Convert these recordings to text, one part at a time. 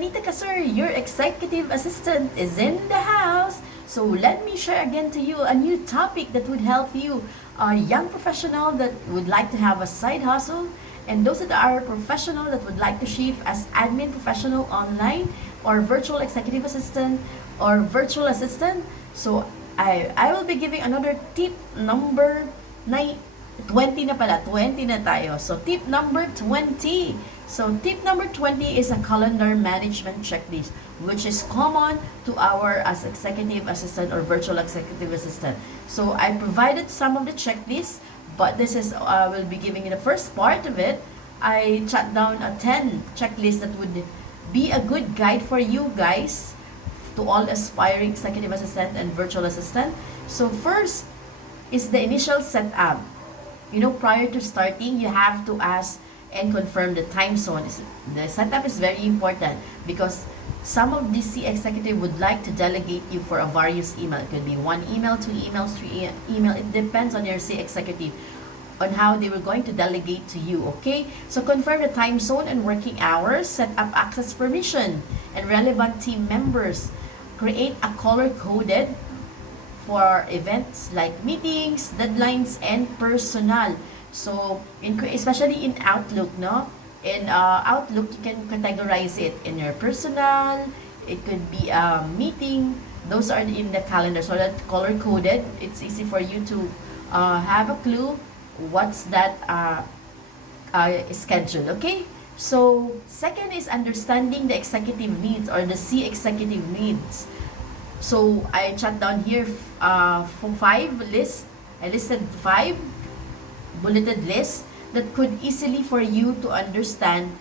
Anita Kasur, your executive assistant, is in the house. So let me share again to you a new topic that would help you, a young professional that would like to have a side hustle, and those that are professional that would like to shift as admin professional online or virtual executive assistant or virtual assistant. So I will be giving another tip number 9, 20 na pala, 20 na tayo. So tip number 20. So tip number 20 is a calendar management checklist, which is common to our as executive assistant or virtual executive assistant. So I provided some of the checklists, but this is will be giving you the first part of it. I jot down a 10 checklist that would be a good guide for you guys, to all aspiring executive assistant and virtual assistant. So first is the initial setup. You know, prior to starting, you have to ask and confirm the time zone. The setup is very important because some of the C executive would like to delegate you for a various email. It could be 1 email, 2 emails, 3 email. It depends on your C executive on how they were going to delegate to you, okay? So confirm the time zone and working hours, set up access permission and relevant team members. Create a color-coded for events like meetings, deadlines, and personal. So, especially in Outlook, no? In Outlook, you can categorize it in your personal, it could be a meeting, those are in the calendar. So that color-coded, it's easy for you to have a clue what's that schedule, okay? So, second is understanding the executive needs or the C executive needs. So, I jot down here for 5 lists. I listed 5 bulleted lists that could easily for you to understand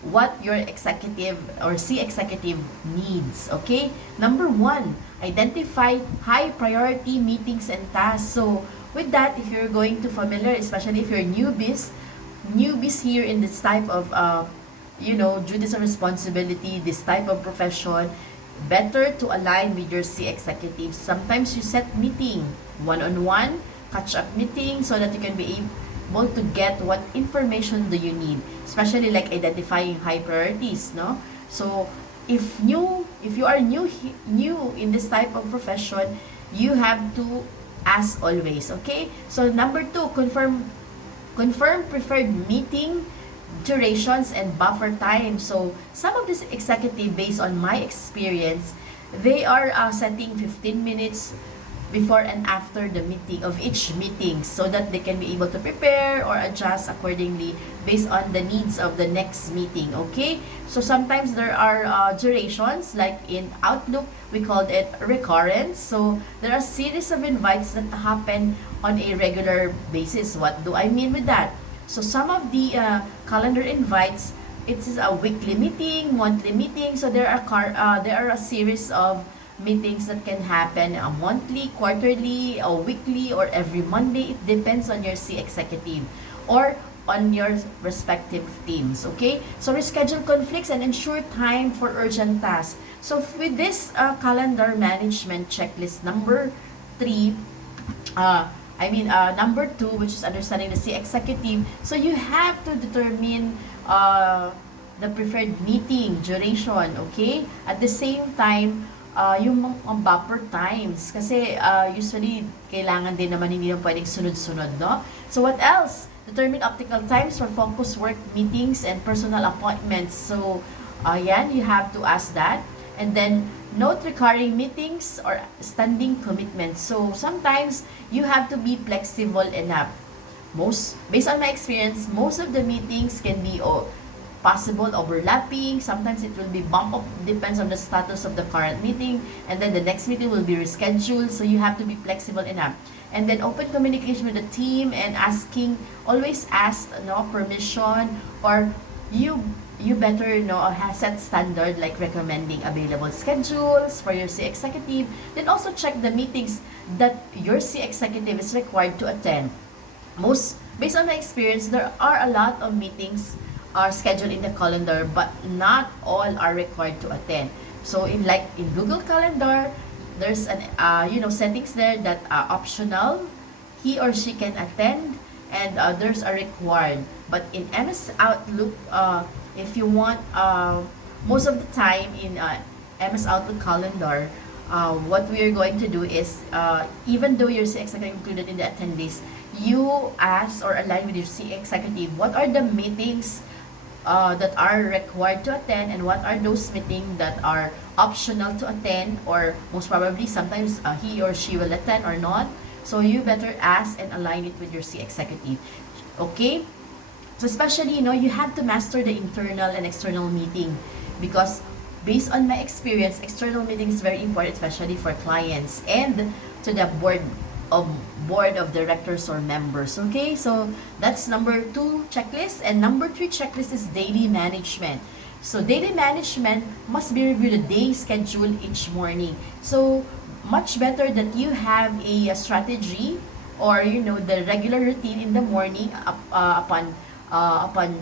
what your executive or C executive needs, okay? Number 1, identify high priority meetings and tasks. So, with that, if you're going to familiar, especially if you're newbies here in this type of duties and responsibility, this type of profession, better to align with your C executives. Sometimes you set meeting, one-on-one, catch-up meeting, so that you can be able to get what information do you need, especially like identifying high priorities, no? So if you are new in this type of profession, you have to ask always, okay? So number 2, confirm preferred meeting durations and buffer time. So some of this executive, based on my experience, they are setting 15 minutes before and after the meeting of each meeting so that they can be able to prepare or adjust accordingly based on the needs of the next meeting, okay? So sometimes there are durations, like in Outlook we called it recurrence. So there are series of invites that happen on a regular basis. What do I mean with that? So some of the calendar invites, it is a weekly meeting, monthly meeting. So there are a series of meetings that can happen monthly, quarterly, or weekly, or every Monday. It depends on your C executive or on your respective teams, okay? So reschedule conflicts and ensure time for urgent tasks. So with this calendar management checklist number 3, number 2, which is understanding the C executive. So you have to determine the preferred meeting duration, okay? At the same time, yung buffer times. Kasi usually, kailangan din naman, hindi naman pwedeng sunod-sunod, no? So what else? Determine optimal times for focus work meetings and personal appointments. So, yan, you have to ask that. And then, note recurring meetings or standing commitments. So, sometimes, you have to be flexible enough. Based on my experience, most of the meetings can be possible overlapping. Sometimes it will be bump up, depends on the status of the current meeting, and then the next meeting will be rescheduled. So you have to be flexible enough. And then open communication with the team and always ask permission, or you better set standard like recommending available schedules for your C executive. Then also check the meetings that your C executive is required to attend. Based on my experience, there are a lot of meetings are scheduled in the calendar, but not all are required to attend. So in Google Calendar, there's an settings there that are optional. He or she can attend, and others are required. But in MS Outlook, if you want most of the time in MS Outlook calendar, what we are going to do is, even though your C executive included in the attendees, you ask or align with your C executive what are the meetings that are required to attend, and what are those meetings that are optional to attend, or most probably sometimes he or she will attend or not. So you better ask and align it with your C executive. Okay? So especially, you have to master the internal and external meeting, because based on my experience, external meeting is very important, especially for clients and to the of board of directors or members. Okay, so that's number 2 checklist, and number 3 checklist is daily management. So daily management must be reviewed the day schedule each morning. So much better that you have a strategy, or the regular routine in the morning, upon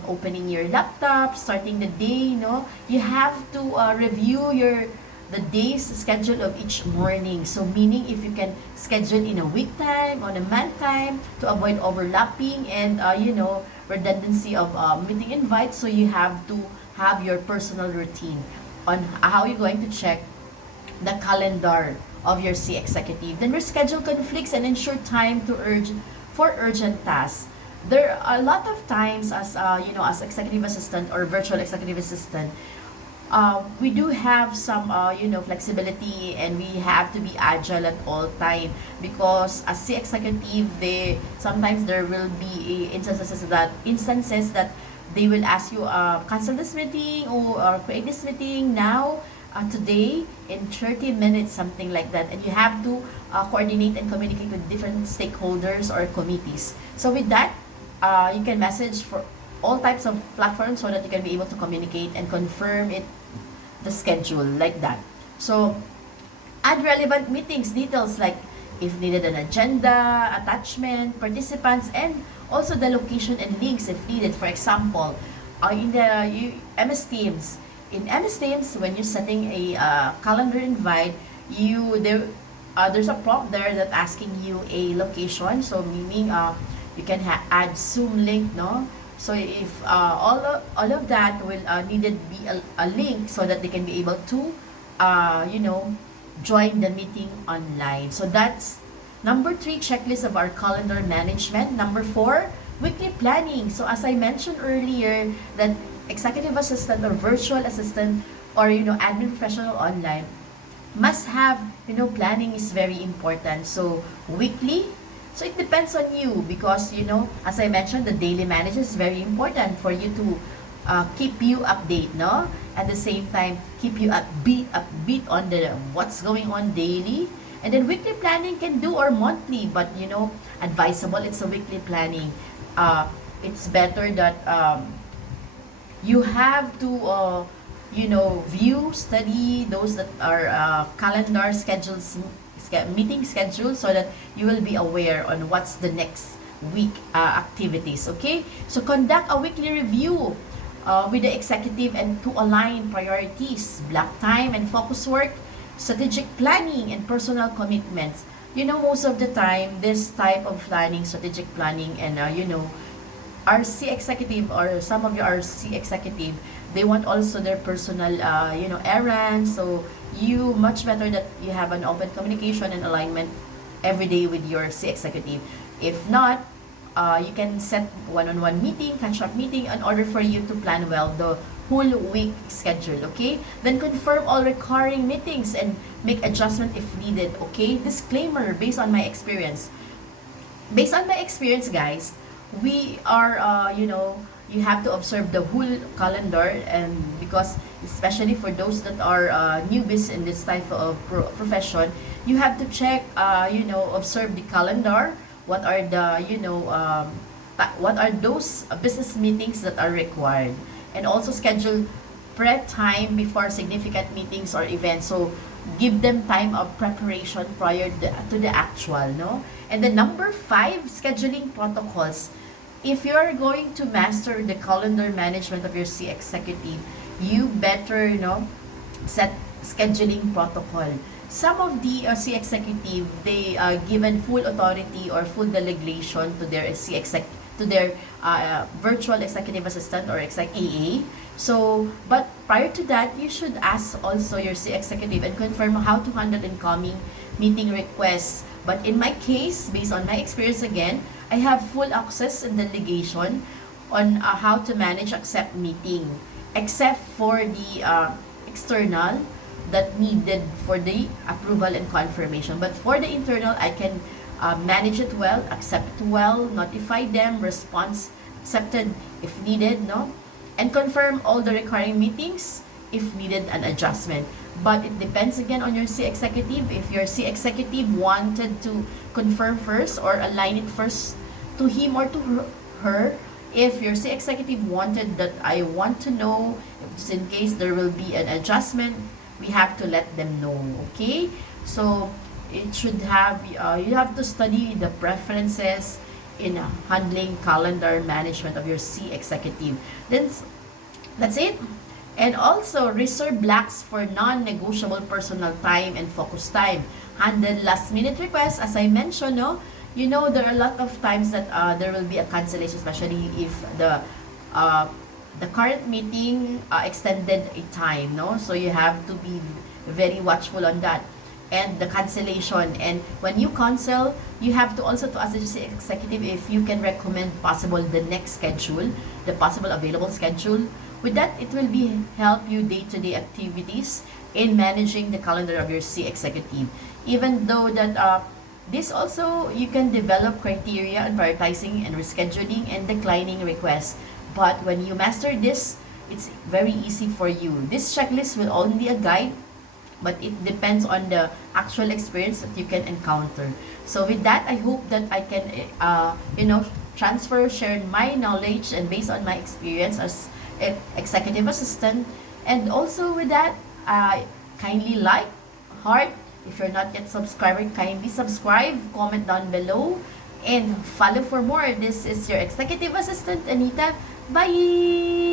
opening your laptop, starting the day. You have to review the day's schedule of each morning. So meaning, if you can schedule in a week time, on a month time, to avoid overlapping and redundancy of meeting invites. So you have to have your personal routine on how you're going to check the calendar of your C executive. Then reschedule conflicts and ensure time for urgent tasks. There are a lot of times, as executive assistant or virtual executive assistant, we do have some flexibility, and we have to be agile at all time, because as the executive, sometimes there will be instances that they will ask you, cancel this meeting, or create this meeting now, today in 30 minutes, something like that, and you have to coordinate and communicate with different stakeholders or committees. So with that, you can message for all types of platforms, so that you can be able to communicate and confirm the schedule like that. So add relevant meetings details, like if needed, an agenda, attachment, participants, and also the location and links if needed. For example, in the MS Teams, when you're setting a calendar invite, there's a prompt there that asking you a location. So meaning, you can add Zoom link, no? So if all of that will needed be a link, so that they can be able to join the meeting online. So that's number 3 checklist of our calendar management. Number 4, weekly planning. So as I mentioned earlier, that executive assistant or virtual assistant, or admin professional online must have, planning is very important. So weekly. So it depends on you, because as I mentioned, the daily management is very important for you to keep you update, no? At the same time, keep you upbeat on what's going on daily. And then weekly planning can do, or monthly, but advisable it's a weekly planning. It's better that you have to study those that are calendar schedules, meeting schedule, so that you will be aware on what's the next week activities. Okay, so conduct a weekly review with the executive, and to align priorities, block time and focus work, strategic planning, and personal commitments. Most of the time, this type of planning, strategic planning, and our C executive, or some of you are C executive, they want also their personal errands. So you much better that you have an open communication and alignment every day with your C executive. If not, you can set one-on-one meeting, catch-up meeting, in order for you to plan well the whole week schedule. Okay, then confirm all recurring meetings and make adjustment if needed. Okay, disclaimer, based on my experience, guys, we are you have to observe the whole calendar, and because especially for those that are newbies in this type of profession, you have to check, observe the calendar, what are the what are those business meetings that are required, and also schedule pre-time before significant meetings or events. So give them time of preparation prior to the actual, no? And then number 5, scheduling protocols. If you're going to master the calendar management of your C executive, you better set scheduling protocol. Some of the C executive, they given full authority or full delegation to their virtual executive assistant or exec AA. So, but prior to that, you should ask also your C executive and confirm how to handle incoming meeting requests. But in my case, based on my experience again, I have full access and delegation on how to manage accept meeting, except for the external that needed for the approval and confirmation. But for the internal, I can manage it well, accept it well, notify them, response accepted if needed, no? And confirm all the recurring meetings if needed an adjustment. But it depends again on your C executive. If your C executive wanted to confirm first or align it first to him or to her, if your C executive wanted that I want to know, just in case there will be an adjustment, we have to let them know, okay? So it should have, you have to study the preferences in handling calendar management of your C executive. Then that's it. And also reserve blocks for non-negotiable personal time and focus time. Handle last minute requests, as I mentioned, no? You know, there are a lot of times that there will be a cancellation, especially if the current meeting extended a time, no? So you have to be very watchful on that. And the cancellation, and when you cancel, you have to also to ask the executive if you can recommend possible the next schedule, the possible available schedule. With that, it will be help you day-to-day activities in managing the calendar of your C executive. Even though that this also, you can develop criteria on prioritizing and rescheduling and declining requests. But when you master this, it's very easy for you. This checklist will only be a guide, but it depends on the actual experience that you can encounter. So with that, I hope that I can, share my knowledge and based on my experience as executive assistant. And also with that, kindly like, heart. If you're not yet subscribed, kindly subscribe, comment down below, and follow for more. This is your executive assistant, Anita. Bye!